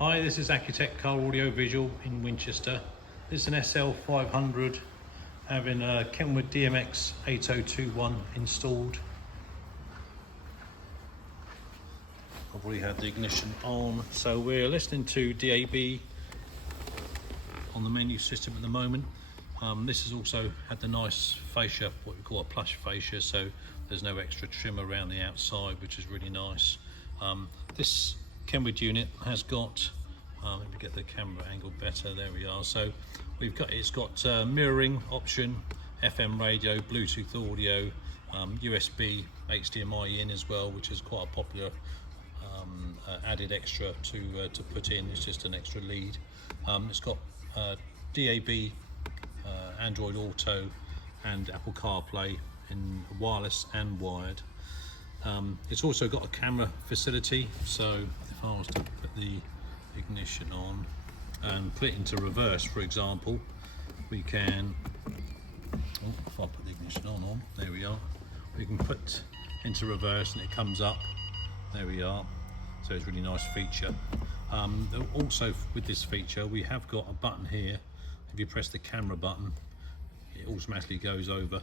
Hi, this is Accutek Car Audio Visual in Winchester. This is an SL500 having a KENWOOD DMX8021 installed. I've already had the ignition on, so we're listening to DAB on the menu system at the moment. This has also had the nice fascia, what we call a plush fascia, so there's no extra trim around the outside, which is really nice. This KENWOOD unit has got, let me get the camera angle better, there we are. So it's got mirroring option, FM radio, Bluetooth audio, USB, HDMI in as well, which is quite a popular added extra to put in. It's just an extra lead. It's got DAB, Android Auto and Apple CarPlay in wireless and wired. It's also got a camera facility, so if I was to put the ignition on and put it into reverse, for example, we can, if I put the ignition on, there we are, we can put into reverse and it comes up, there we are. So it's a really nice feature. Also with this feature we have got a button here. If you press the camera button, it automatically goes over,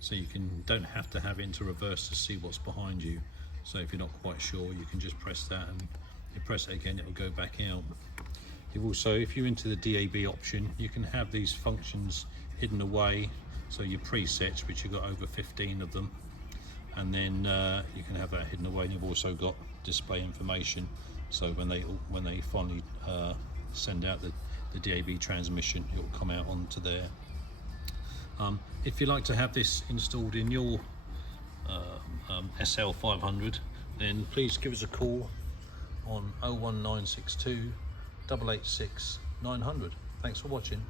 so you don't have to have it into reverse to see what's behind you. So if you're not quite sure, you can just press that, and you press it again, it will go back out. You've also, if you're into the DAB option, you can have these functions hidden away, so your presets, which you've got over 15 of them, and then you can have that hidden away. And you've also got display information, so when they finally send out the DAB transmission, it will come out onto there. If you'd like to have this installed in your SL500, then please give us a call on 01962 886 900. Thanks for watching.